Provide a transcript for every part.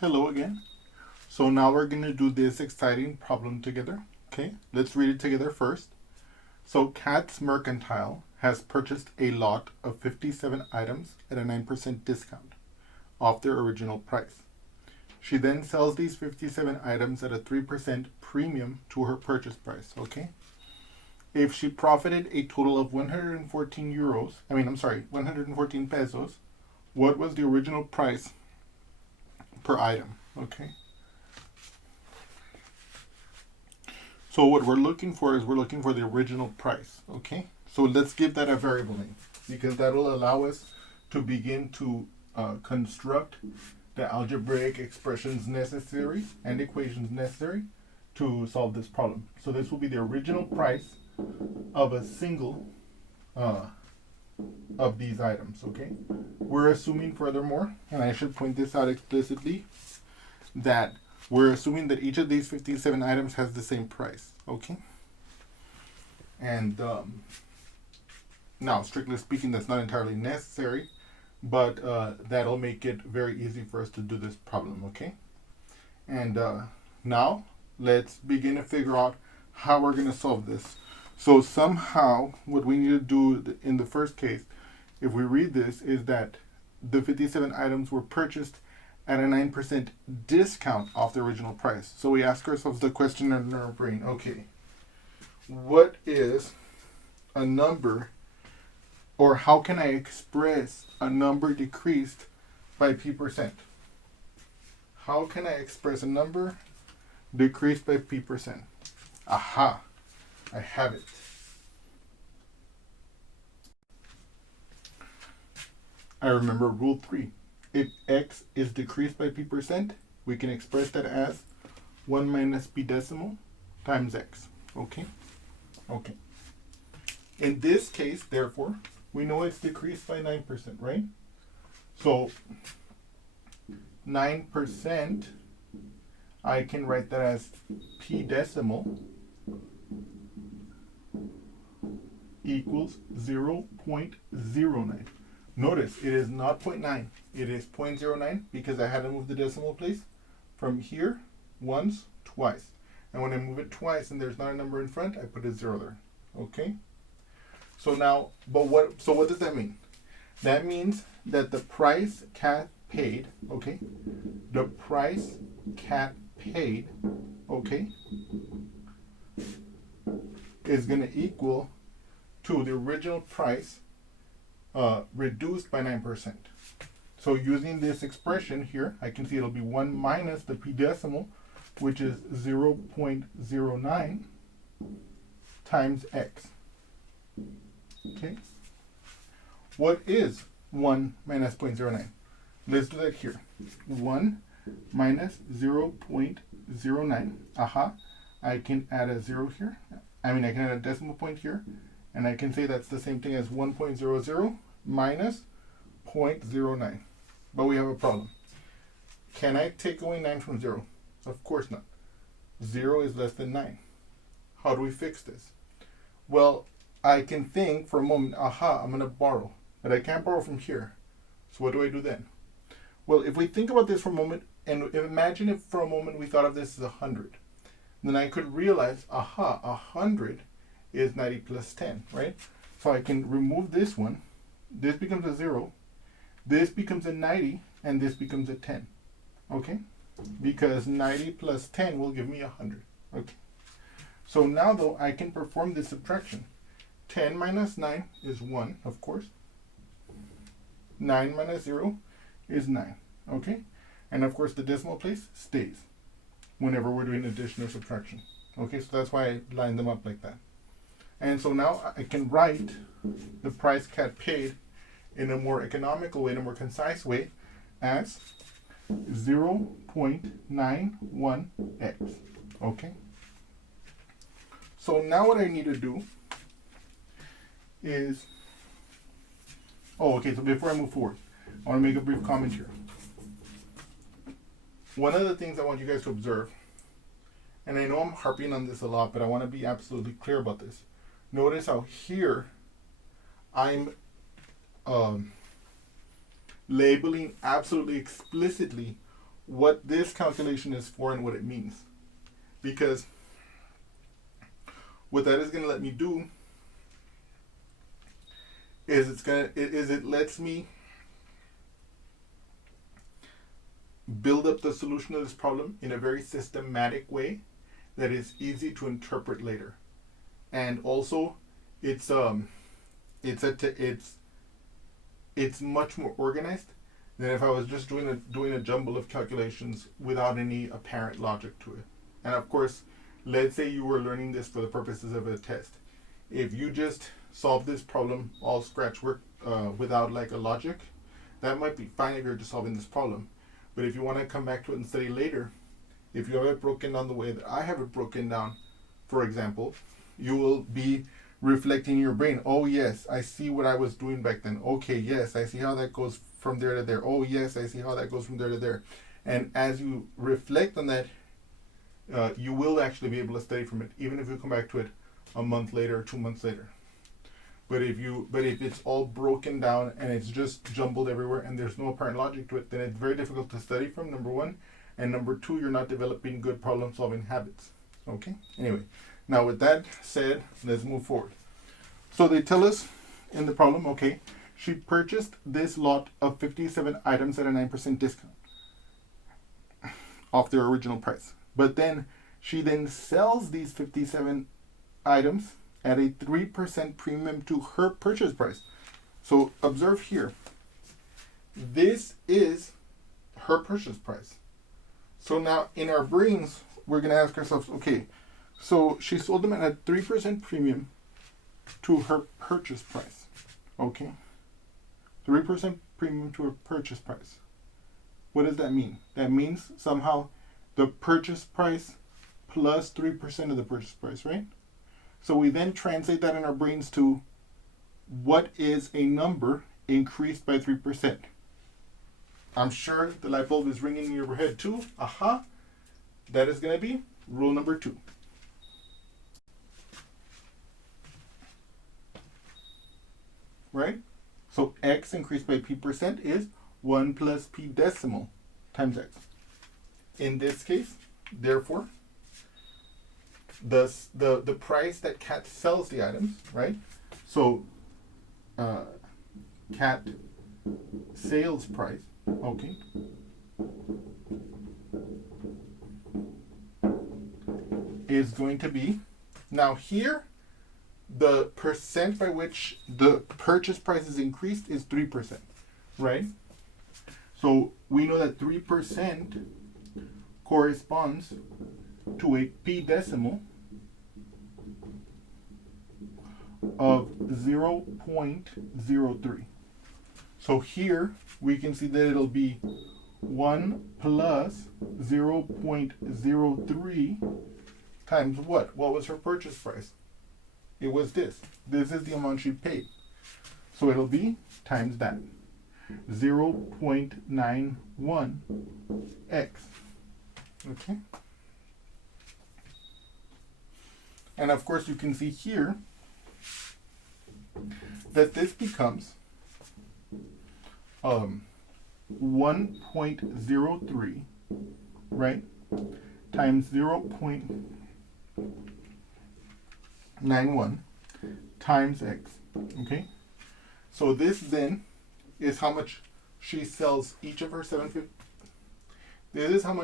Hello again. So now we're going to do this exciting problem together. Okay, let's read it together first. So Kat's Mercantile has purchased a lot of 57 items at a 9% discount off their original price. She then sells these 57 items at a 3% premium to her purchase price. Okay, if she profited a total of 114 euros, 114 pesos, what was the original price per item? Okay. So what we're looking for is we're looking for the original price, okay? So let's give that a variable name because that will allow us to begin to construct the algebraic expressions necessary and equations necessary to solve this problem. So this will be the original price of a single of these items, okay? We're assuming furthermore, and I should point this out explicitly, that we're assuming that each of these 57 items has the same price, okay? And now, strictly speaking, that's not entirely necessary, but that'll make it very easy for us to do this problem, okay? And now, let's begin to figure out how we're going to solve this. So somehow, what we need to do in the first case, if we read this, is that the 57 items were purchased at a 9% discount off the original price. So we ask ourselves the question in our brain, okay, what is a number, or how can I express a number decreased by p%? How can I express a number decreased by p%? Aha, I have it. I remember rule 3. If x is decreased by p%, we can express that as 1 minus p decimal times x. Okay? Okay. In this case, therefore, we know it's decreased by 9%, right? So 9%, I can write that as p decimal equals 0.09. Notice it is not 0.9, it is 0.09 because I had to move the decimal place from here once, twice. And when I move it twice and there's not a number in front, I put a 0 there. Okay? So now, what does that mean? That means that the price Kat paid, okay? The price Kat paid, okay, is going to equal to the original price reduced by 9%. So using this expression here, I can see it'll be 1 minus the p decimal, which is 0.09 times x. Okay? What is 1 minus 0.09? Let's do that here. 1 minus 0.09. Aha. I can add a 0 here. I can add a decimal point here. And I can say that's the same thing as 1.00 minus 0.09. But we have a problem. Can I take away 9 from 0? Of course not. 0 is less than 9. How do we fix this? Well, I can think for a moment, aha, I'm going to borrow. But I can't borrow from here. So what do I do then? Well, if we think about this for a moment, and imagine if for a moment we thought of this as 100. Then I could realize, aha, 100 is 90 plus 10, right? So I can remove this one. This becomes a 0. This becomes a 90, and this becomes a 10. Okay? Because 90 plus 10 will give me 100. Okay. So now, though, I can perform this subtraction. 10 minus 9 is 1, of course. 9 minus 0 is 9. Okay? And, of course, the decimal place stays whenever we're doing addition or subtraction. Okay? So that's why I line them up like that. And so now I can write the price Kat paid in a more economical way, in a more concise way, as 0.91x. Okay? So now what I need to do is, so before I move forward, I want to make a brief comment here. One of the things I want you guys to observe, and I know I'm harping on this a lot, but I want to be absolutely clear about this. Notice how here I'm labeling absolutely explicitly what this calculation is for and what it means. Because what that is going to let me do is it lets me build up the solution of this problem in a very systematic way that is easy to interpret later. And also it's much more organized than if I was just doing a jumble of calculations without any apparent logic to it. And of course, let's say you were learning this for the purposes of a test. If you just solve this problem all scratch work without like a logic, that might be fine if you're just solving this problem. But if you want to come back to it and study later, if you have it broken down the way that I have it broken down, for example, you will be reflecting in your brain, oh yes, I see what I was doing back then. Okay, yes, I see how that goes from there to there. Oh yes, I see how that goes from there to there. And as you reflect on that, you will actually be able to study from it, even if you come back to it a month later or 2 months later. But if it's all broken down and it's just jumbled everywhere and there's no apparent logic to it, then it's very difficult to study from, number one. And number two, you're not developing good problem solving habits. Okay? Anyway, now with that said, let's move forward. So they tell us in the problem, okay, she purchased this lot of 57 items at a 9% discount off their original price. But then she then sells these 57 items at a 3% premium to her purchase price. So observe here, this is her purchase price. So now in our brains, we're going to ask ourselves, okay, so she sold them at a 3% premium to her purchase price. Okay? 3% premium to her purchase price. What does that mean? That means somehow the purchase price plus 3% of the purchase price, right? So we then translate that in our brains to what is a number increased by 3%. I'm sure the light bulb is ringing in your head too. Aha. That is going to be rule number 2. Right? So x increased by p% is 1 plus p decimal times x. In this case, therefore, the price that Cat sells the items, right? So Cat sales price, okay, is going to be, now here, the percent by which the purchase price is increased is 3%, right? So we know that 3% corresponds to a p decimal of 0.03. So here we can see that it'll be 1 plus 0.03 times what? What was her purchase price? It was this. This is the amount she paid. So it'll be times that. 0.91x. Okay? And of course you can see here that this becomes 1.03, right, times 0.91 times x. Okay? So this then is how much she sells each of her 750. This is how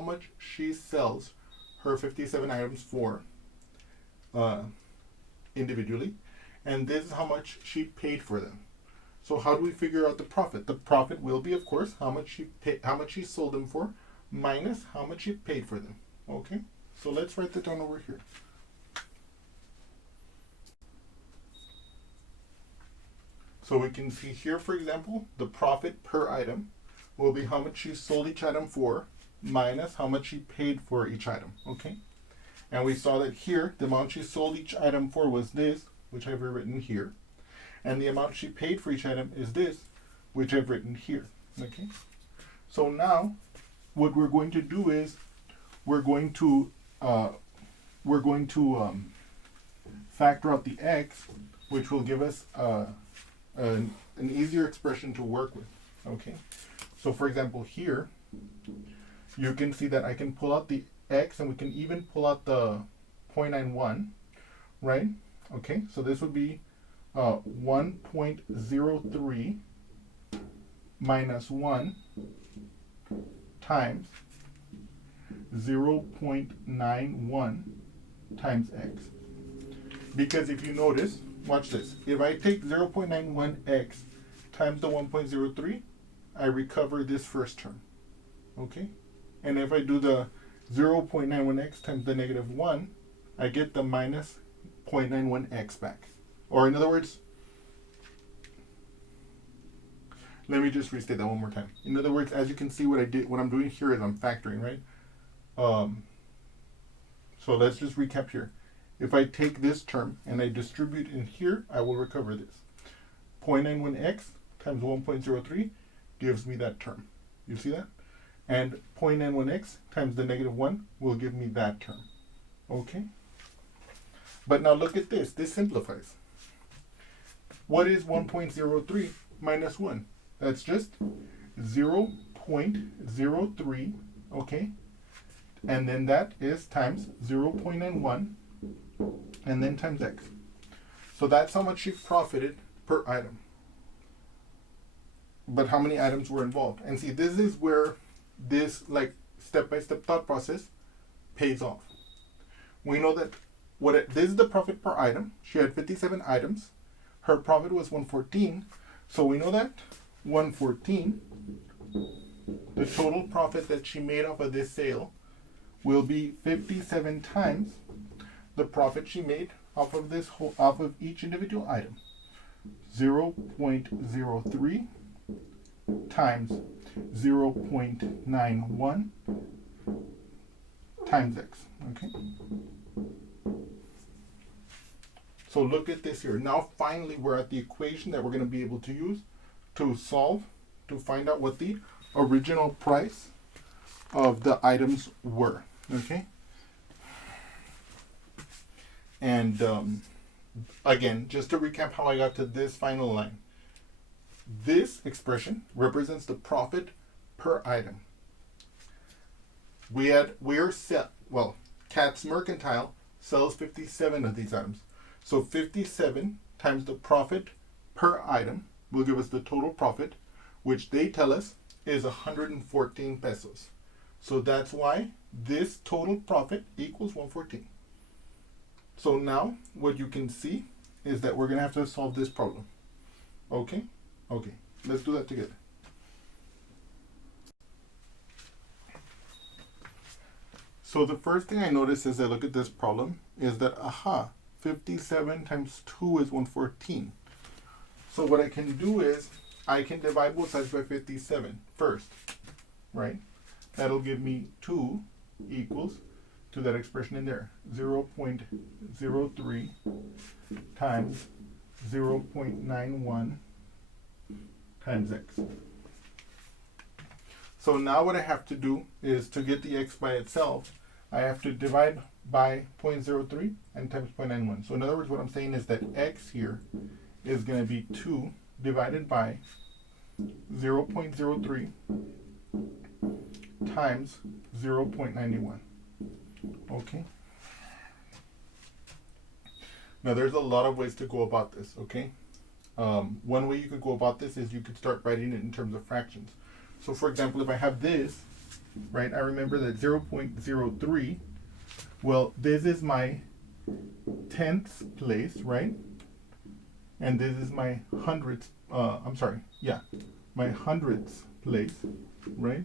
much she sells her 57 items for individually, and this is how much she paid for them. So how do we figure out the profit? The profit will be, of course, how much she sold them for minus how much she paid for them. Okay? So let's write that down over here. So we can see here, for example, the profit per item will be how much she sold each item for minus how much she paid for each item. Okay? And we saw that here, the amount she sold each item for was this, which I've written here. And the amount she paid for each item is this, which I've written here. Okay? So now, what we're going to do is, we're going to factor out the x, which will give us an easier expression to work with. Okay? So for example, here, you can see that I can pull out the x, and we can even pull out the 0.91, right? Okay, so this would be 1.03 minus 1 times 0.91 times x. Because if you notice, watch this. If I take 0.91x times the 1.03, I recover this first term. Okay? And if I do the 0.91x times the negative 1, I get the minus 0.91x back. Or in other words, let me just restate that one more time. In other words, as you can see, what I'm doing here is I'm factoring, right? So let's just recap here. If I take this term and I distribute in here, I will recover this. 0.91x times 1.03 gives me that term. You see that? And 0.91x times the negative 1 will give me that term. Okay? But now look at this. This simplifies. What is 1.03 minus 1? That's just 0.03, okay? And then that is times 0.91, and then times x. So that's how much she profited per item. But how many items were involved? And see, this is where this like step-by-step thought process pays off. We know that this is the profit per item. She had 57 items. Her profit was 114. So we know that 114, the total profit that she made off of this sale will be 57 times the profit she made off of each individual item. 0.03 times 0.91 times x. Okay. So look at this here. Now finally we're at the equation that we're going to be able to use to solve, to find out what the original price of the items were. Okay. And again, just to recap how I got to this final line. This expression represents the profit per item. Cat's Mercantile sells 57 of these items. So 57 times the profit per item will give us the total profit, which they tell us is 114 pesos. So that's why this total profit equals 114. So now what you can see is that we're going to have to solve this problem. Okay? Okay, let's do that together. So the first thing I notice as I look at this problem is that, 57 times 2 is 114. So what I can do is I can divide both sides by 57 first, right? That'll give me 2 equals to that expression in there, 0.03 times 0.91 times x. So now what I have to do is to get the x by itself, I have to divide by 0.03 and times 0.91. So in other words, what I'm saying is that x here is going to be 2 divided by 0.03 times 0.91. Okay. Now there's a lot of ways to go about this, okay? One way you could go about this is you could start writing it in terms of fractions. So for example, if I have this, right, I remember that 0.03, well, this is my 10th place, right? And this is my hundredth, my hundredth place, right?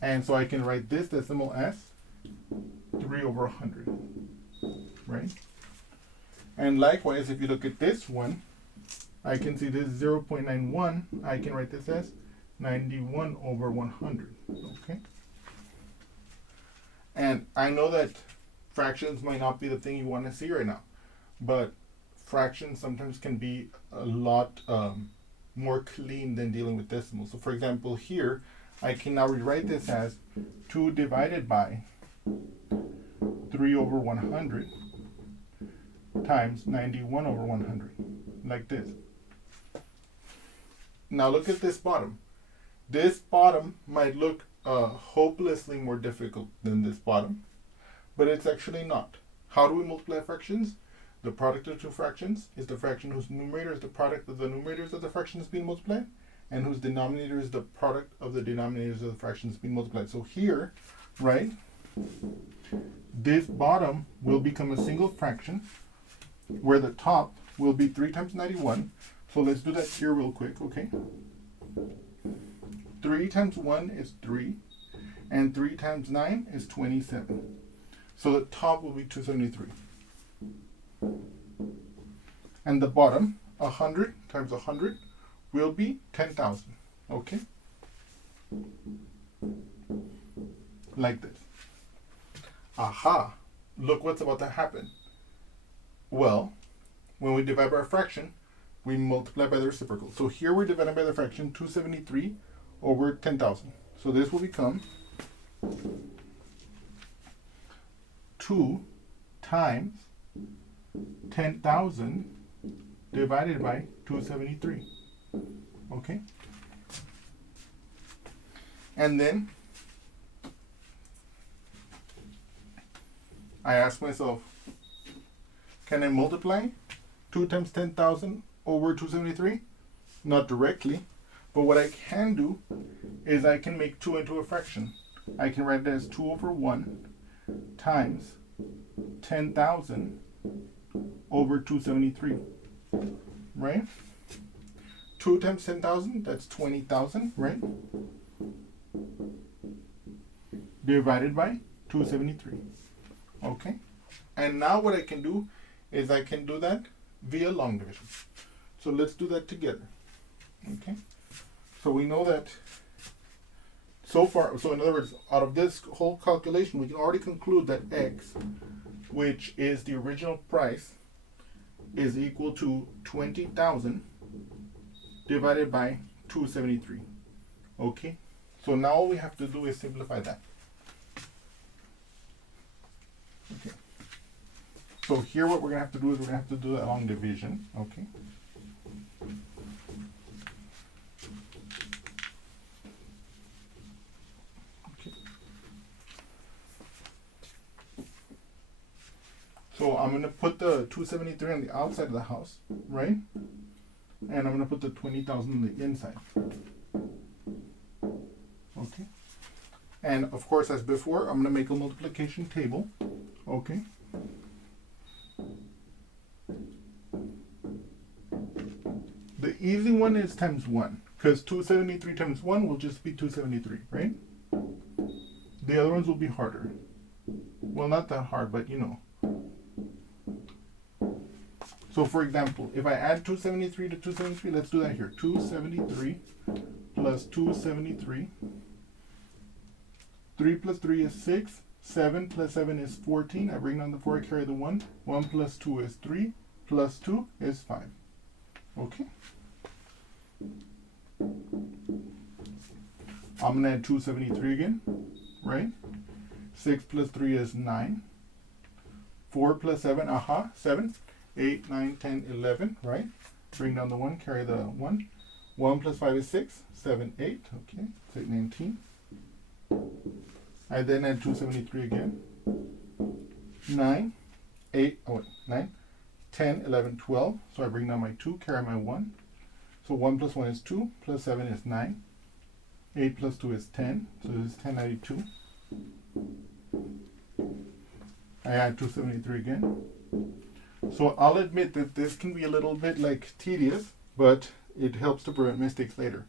And so I can write this decimal as 3 over 100, right? And likewise, if you look at this one, I can see this 0.91. I can write this as 91 over 100, okay? And I know that fractions might not be the thing you want to see right now, but fractions sometimes can be a lot more clean than dealing with decimals. So for example, here, I can now rewrite this as 2 divided by 3 over 100 times 91 over 100, like this. Now look at this bottom. This bottom might look hopelessly more difficult than this bottom, but it's actually not. How do we multiply fractions? The product of two fractions is the fraction whose numerator is the product of the numerators of the fractions being multiplied, and whose denominator is the product of the denominators of the fractions being multiplied. So here, right, this bottom will become a single fraction where the top will be 3 times 91. So let's do that here real quick, okay? 3 times 1 is 3, and 3 times 9 is 27. So the top will be 273. And the bottom, 100 times 100, will be 10,000, okay? Like this. Aha! Look what's about to happen. Well, when we divide by a fraction, we multiply by the reciprocal. So here we're dividing by the fraction 273 over 10,000. So this will become 2 times 10,000 divided by 273. Okay? And then I ask myself, can I multiply 2 times 10,000 over 273? Not directly, but what I can do is I can make 2 into a fraction. I can write it as 2 over 1 times 10,000 over 273, right? 2 times 10,000, that's 20,000, right? Divided by 273, okay? And now what I can do is I can do that via long division. So let's do that together, okay? So we know that so far, so in other words, out of this whole calculation, we can already conclude that x, which is the original price, is equal to 20,000 divided by 273. Okay? So now all we have to do is simplify that. Okay. So here what we're going to have to do is we're going to have to do that long division. Okay? So I'm going to put the 273 on the outside of the house, right? And I'm going to put the 20,000 on the inside. Okay. And of course, as before, I'm going to make a multiplication table. Okay. The easy one is times 1, because 273 times 1 will just be 273, right? The other ones will be harder. Well, not that hard, but you know. So for example, if I add 273 to 273, let's do that here. 273 plus 273. 3 plus 3 is 6. 7 plus 7 is 14. I bring down the 4, I carry the 1. 1 plus 2 is 3. Plus 2 is 5. Okay. I'm going to add 273 again, right? 6 plus 3 is 9. 4 plus 7, 7. 8, 9, 10, 11, right? Bring down the 1, carry the 1. 1 plus 5 is 6, 7, 8, okay, 6, 19. I then add 273 again. 9, 8, 9, 10, 11, 12. So I bring down my 2, carry my 1. So 1 plus 1 is 2, plus 7 is 9. 8 plus 2 is 10, so this is 1092. I add 273 again. So I'll admit that this can be a little bit like tedious, but it helps to prevent mistakes later.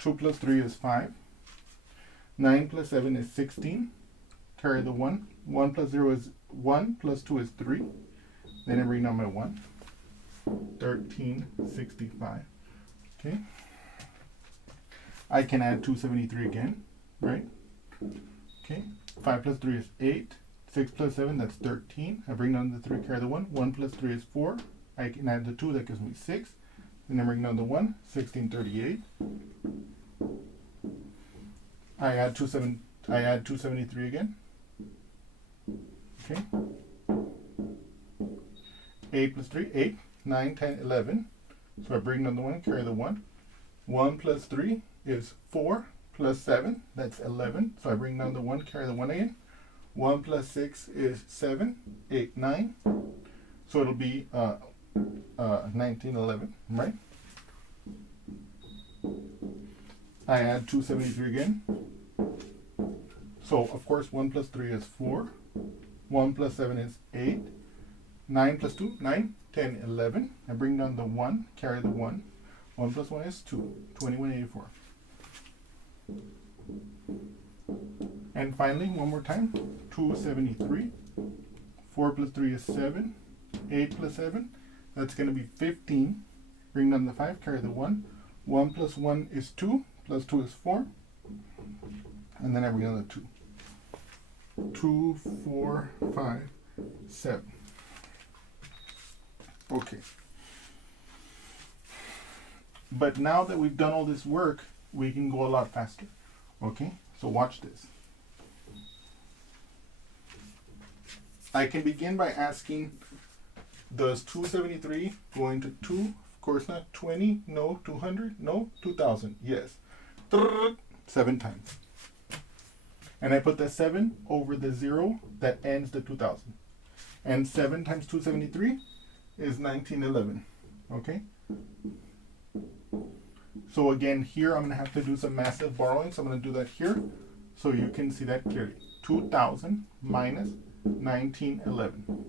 2 plus 3 is 5. 9 plus 7 is 16. Carry the 1. 1 plus 0 is 1, plus 2 is 3. Then I bring down my 1. 1365. Okay. I can add 273 again, right? Okay. 5 plus 3 is 8. 6 plus 7, that's 13. I bring down the 3, carry the 1. 1 plus 3 is 4. I can add the 2, that gives me 6. And then bring down the 1, 1638. I add 273 again. Okay. 8 plus 3, 8. 9, 10, 11. So I bring down the 1, carry the 1. 1 plus 3 is 4 plus 7, that's 11. So I bring down the 1, carry the 1 again. 1 plus 6 is 7, 8, 9. So it'll be 19, 11, right? I add 273 again. So, of course, 1 plus 3 is 4. 1 plus 7 is 8. 9 plus 2, 9, 10, 11. I bring down the 1, carry the 1. 1 plus 1 is 2, 2184. And finally, one more time, 273. 4 plus 3 is 7. 8 plus 7, that's going to be 15. Bring down the 5, carry the 1. 1 plus 1 is 2, plus 2 is 4. And then I bring down the 2. 2, 4, 5, 7. Okay. But now that we've done all this work, we can go a lot faster. Okay, so watch this. I can begin by asking, does 273 go into 2? Of course not. 20? No. 200? No. 2000? Yes. 7 times. And I put the 7 over the 0 that ends the 2000. And 7 times 273 is 1911. Okay? So again, here I'm going to have to do some massive borrowing. So I'm going to do that here so you can see that clearly. 2000 minus 1911.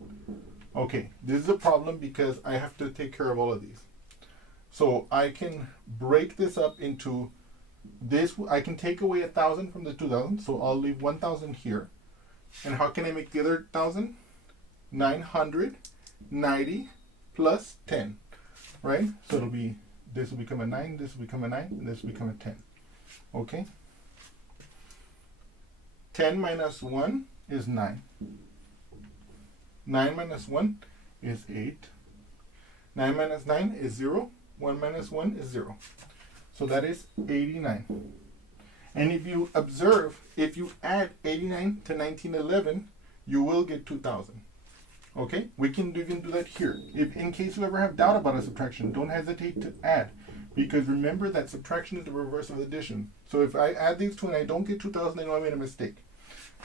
Okay, this is a problem because I have to take care of all of these. So I can break this up into this. I can take away 1,000 from the 2,000, so I'll leave 1,000 here. And how can I make the other 1,000? 990 plus 10, right? So it'll be, this will become a 9, this will become a 9, and this will become a 10. Okay? 10 minus 1 is 9. 9 minus 1 is 8. 9 minus 9 is 0. 1 minus 1 is 0. So that is 89. And if you observe, if you add 89 to 1911, you will get 2000. Okay? We can even do that here. If in case you ever have doubt about a subtraction, don't hesitate to add. Because remember that subtraction is the reverse of addition. So if I add these two and I don't get 2000, I know I made a mistake.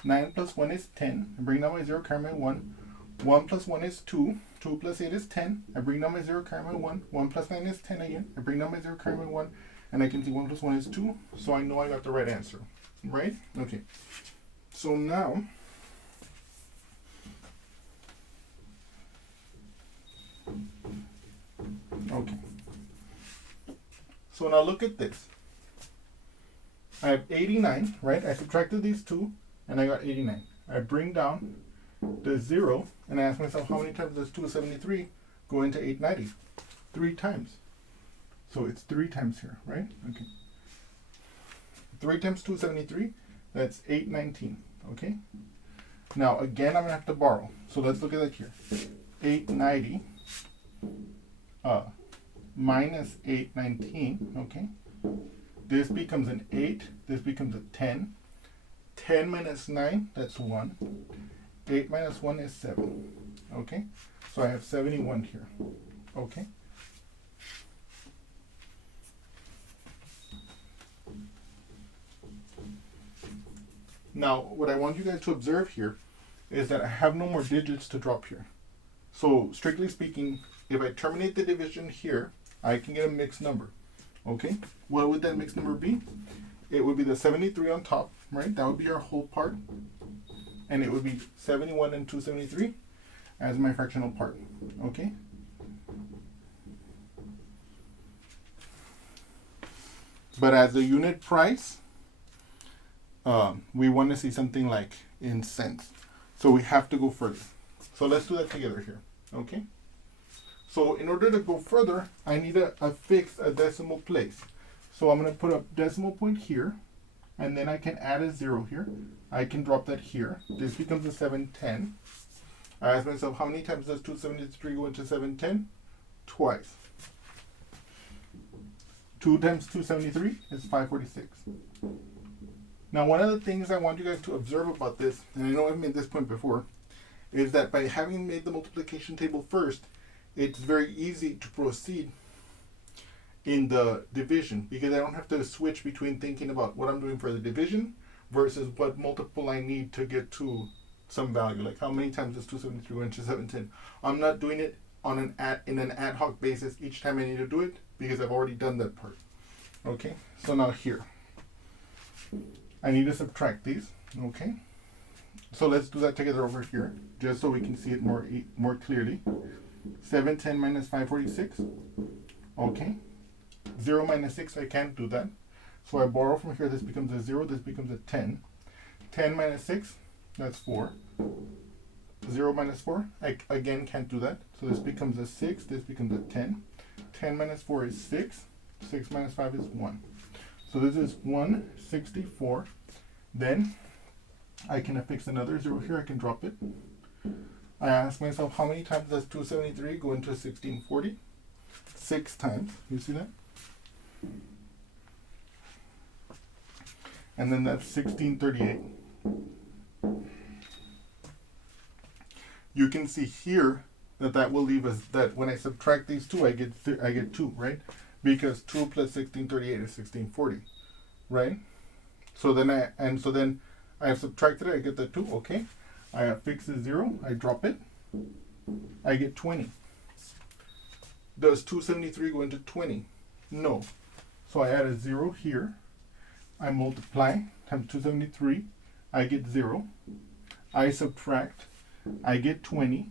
9 plus 1 is 10. I bring down my 0, carry my 1. 1 plus 1 is 2. 2 plus 8 is 10. I bring down my 0, carry my 1. 1 plus 9 is 10 again. I bring down my 0, carry my 1. And I can see 1 plus 1 is 2. So I know I got the right answer. Right? Okay. So now, okay. So now look at this. I have 89, right? I subtracted these two, and I got 89. I bring down the 0, and I ask myself, how many times does 273 go into 890? 3 times. So it's 3 times here, right? Okay. 3 times 273, that's 819, okay? Now, again, I'm going to have to borrow. So let's look at that here. 890 minus 819, okay? This becomes an 8. This becomes a 10. 10 minus 9, that's 1. 8 minus 1 is 7. Okay? So I have 71 here. Okay? Now, what I want you guys to observe here is that I have no more digits to drop here. So, strictly speaking, if I terminate the division here, I can get a mixed number. Okay? What would that mixed number be? It would be the 73 on top, right? That would be our whole part. And it would be 71 and 273 as my fractional part. Okay? But as a unit price, we want to see something like in cents. So we have to go further. So let's do that together here. Okay? So in order to go further, I need to affix a decimal place. So I'm going to put a decimal point here, and then I can add a 0 here. I can drop that here. This becomes a 710. I ask myself, how many times does 273 go into 710? Twice. 2 times 273 is 546. Now, one of the things I want you guys to observe about this, and I know I've made this point before, is that by having made the multiplication table first, it's very easy to proceed in the division, because I don't have to switch between thinking about what I'm doing for the division versus what multiple I need to get to some value, like how many times does 273 go into 710. I'm not doing it on in an ad hoc basis each time I need to do it, because I've already done that part. Okay, so now here I need to subtract these. Okay, so let's do that together over here, just so we can see it more clearly. 710 minus 546. Okay, 0 minus 6, I can't do that, so I borrow from here. This becomes a 0, this becomes a 10. 10 minus 6, that's 4. 0 minus 4, I again can't do that, so this becomes a 6, this becomes a 10. 10 minus 4 is 6. 6 minus 5 is 1. So this is 164. Then I can affix another 0 here. I can drop it. I ask myself, how many times does 273 go into 1640? 6 times. You see that? And then that's 1638. You can see here that will leave us, that when I subtract these two, I get 2, right? Because 2 plus 1638 is 1640, right? So then I have subtracted it, I get the 2, okay? I affix the 0, I drop it, I get 20. Does 273 go into 20? No. So I add a 0 here, I multiply times 273, I get 0. I subtract, I get 20.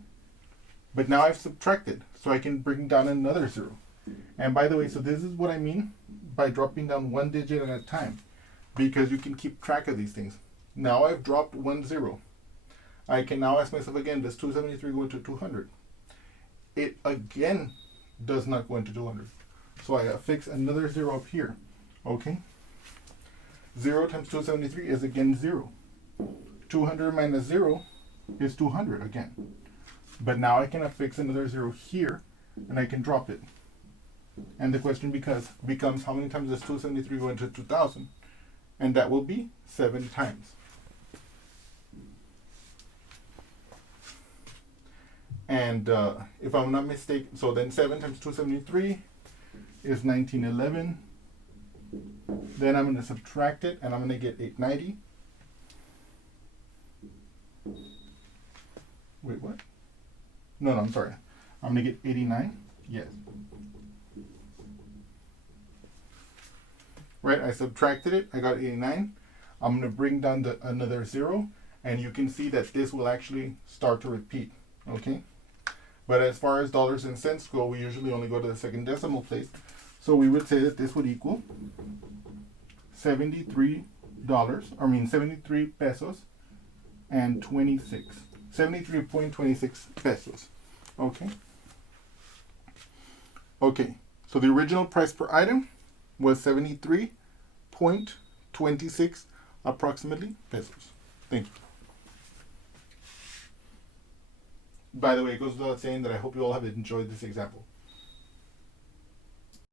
But now I've subtracted, so I can bring down another 0. And by the way, so this is what I mean by dropping down one digit at a time, because you can keep track of these things. Now I've dropped 1 0. I can now ask myself again, does 273 go into 200? It again does not go into 200. So I affix another 0 up here. Okay? 0 times 273 is again 0. 200 minus 0 is 200 again. But now I can affix another 0 here, and I can drop it. And the question becomes how many times does 273 go into 2000? And that will be 7 times. And if I'm not mistaken, so then 7 times 273 is 1911. Then I'm going to subtract it, and I'm going to get 890. Wait, what? No, I'm sorry. I'm going to get 89. Yes. Right, I subtracted it. I got 89. I'm going to bring down another 0, and you can see that this will actually start to repeat. Okay? But as far as dollars and cents go, we usually only go to the second decimal place. So we would say that this would equal 73 pesos and 73.26 pesos. Okay. Okay. So the original price per item was 73.26 approximately pesos. Thank you. By the way, it goes without saying that I hope you all have enjoyed this example.